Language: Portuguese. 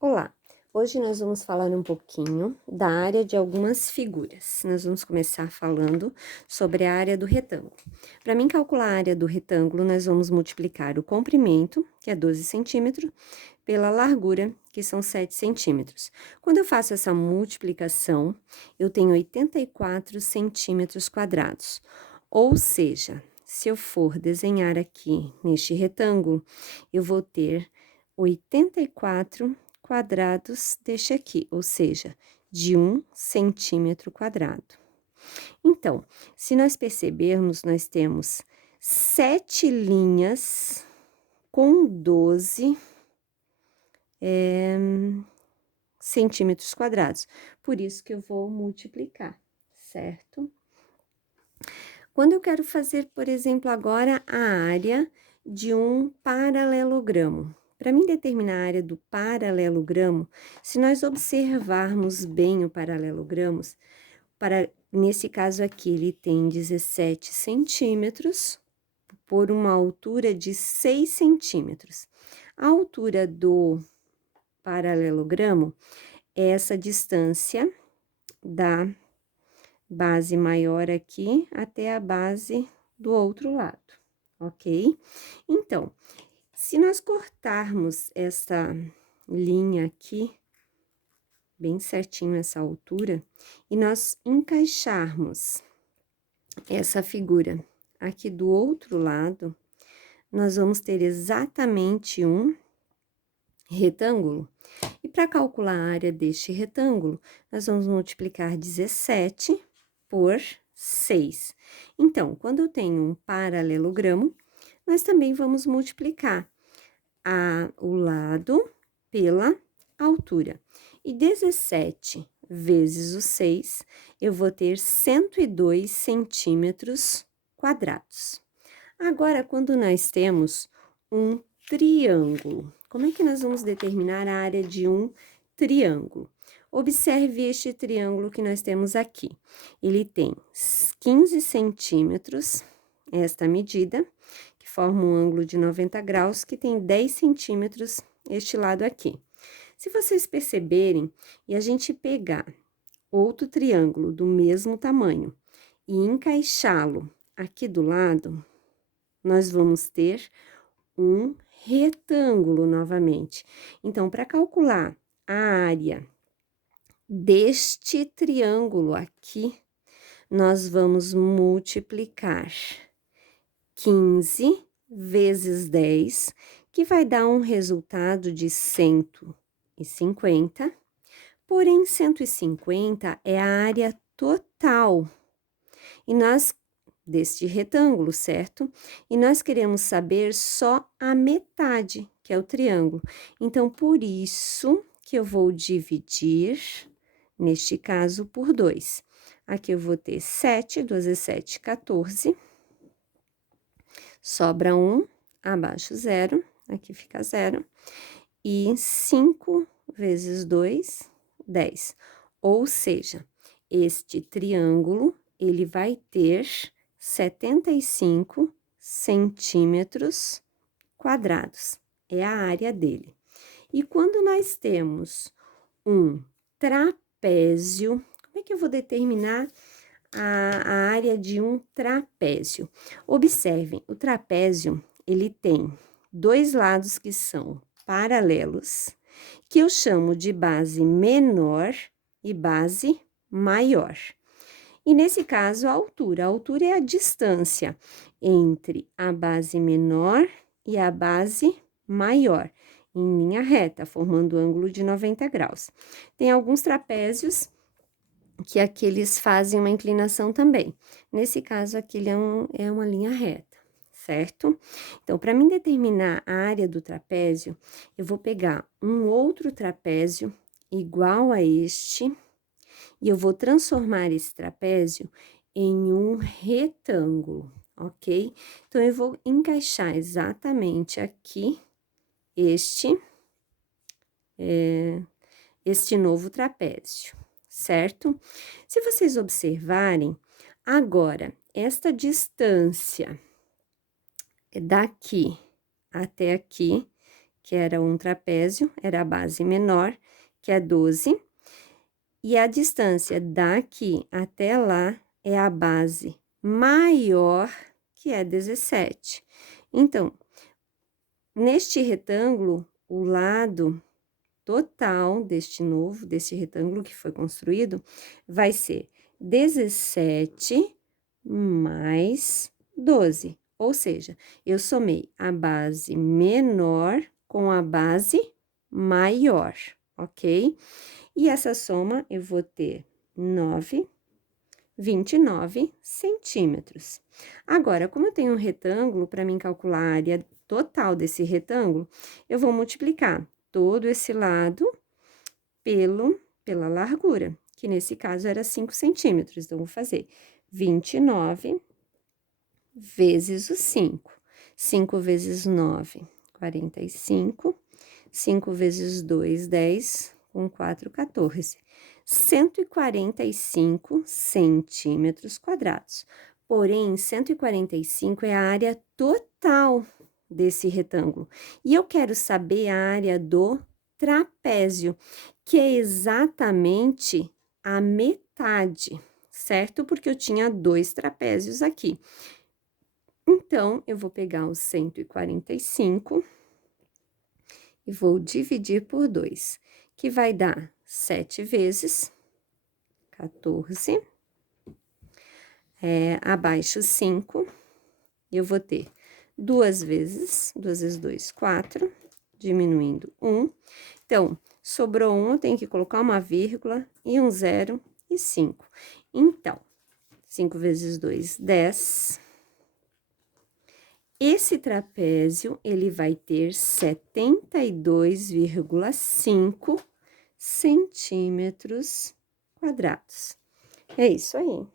Olá, hoje nós vamos falar um pouquinho da área de algumas figuras. Nós vamos começar falando sobre a área do retângulo. Para mim calcular a área do retângulo, nós vamos multiplicar o comprimento, que é 12 centímetros, pela largura, que são 7 centímetros. Quando eu faço essa multiplicação, eu tenho 84 centímetros quadrados. Ou seja, se eu for desenhar aqui neste retângulo, eu vou ter 84 quadrados deste aqui, ou seja, de 1 centímetro quadrado. Então, se nós percebermos, nós temos 7 linhas com 12 centímetros quadrados. Por isso que eu vou multiplicar, certo? Quando eu quero fazer, por exemplo, agora a área de um paralelogramo. Para mim determinar a área do paralelogramo, se nós observarmos bem o paralelogramo, nesse caso aqui ele tem 17 centímetros por uma altura de 6 centímetros. A altura do paralelogramo é essa distância da base maior aqui até a base do outro lado, ok? Então, se nós cortarmos essa linha aqui, bem certinho essa altura, e nós encaixarmos essa figura aqui do outro lado, nós vamos ter exatamente um retângulo. E para calcular a área deste retângulo, nós vamos multiplicar 17 por 6. Então, quando eu tenho um paralelogramo, nós também vamos multiplicar o lado pela altura. E 17 vezes o 6, eu vou ter 102 centímetros quadrados. Agora, quando nós temos um triângulo, como é que nós vamos determinar a área de um triângulo? Observe este triângulo que nós temos aqui. Ele tem 15 centímetros, esta medida, que forma um ângulo de 90 graus, que tem 10 centímetros este lado aqui. Se vocês perceberem, e a gente pegar outro triângulo do mesmo tamanho e encaixá-lo aqui do lado, nós vamos ter um retângulo novamente. Então, para calcular a área deste triângulo aqui, nós vamos multiplicar 15 vezes 10, que vai dar um resultado de 150, porém 150 é a área total. E nós deste retângulo, certo? E nós queremos saber só a metade, que é o triângulo. Então, por isso que eu vou dividir, neste caso, por 2. Aqui eu vou ter 7, 12, 7, 14. Sobra 1, abaixo 0, aqui fica 0. E 5 vezes 2, 10. Ou seja, este triângulo, ele vai ter 75 centímetros quadrados, é a área dele. E quando nós temos um trapézio, como é que eu vou determinar a área de um trapézio? Observem, o trapézio, ele tem dois lados que são paralelos, que eu chamo de base menor e base maior. E nesse caso, a altura. A altura é a distância entre a base menor e a base maior, em linha reta, formando um ângulo de 90 graus. Tem alguns trapézios que aqui eles fazem uma inclinação também. Nesse caso, aqui ele é uma linha reta, certo? Então, para mim determinar a área do trapézio, eu vou pegar um outro trapézio igual a este, e eu vou transformar esse trapézio em um retângulo, ok? Então, eu vou encaixar exatamente aqui este novo trapézio, certo? Se vocês observarem, agora, esta distância daqui até aqui, que era um trapézio, era a base menor, que é 12, e a distância daqui até lá é a base maior, que é 17. Então, neste retângulo, o lado total deste retângulo que foi construído, vai ser 17 mais 12. Ou seja, eu somei a base menor com a base maior, ok? E essa soma eu vou ter 29 centímetros. Agora, como eu tenho um retângulo, para mim calcular a área total desse retângulo, eu vou multiplicar todo esse lado pela largura, que nesse caso era 5 centímetros. Então, vou fazer 29 vezes o 5. 5 vezes 9, 45. 5 vezes 2, 10. Com 4, 14. 145 centímetros quadrados. Porém, 145 é a área total desse retângulo. E eu quero saber a área do trapézio, que é exatamente a metade, certo? Porque eu tinha 2 trapézios aqui. Então, eu vou pegar os 145 e vou dividir por 2, que vai dar 7 vezes 14, abaixo 5, eu vou ter 2 vezes 2, 4, diminuindo 1. Então, sobrou 1, eu tenho que colocar uma vírgula e um 0 e 5. Então, 5 vezes 2, 10. Esse trapézio, ele vai ter 72,5 centímetros quadrados. É isso aí.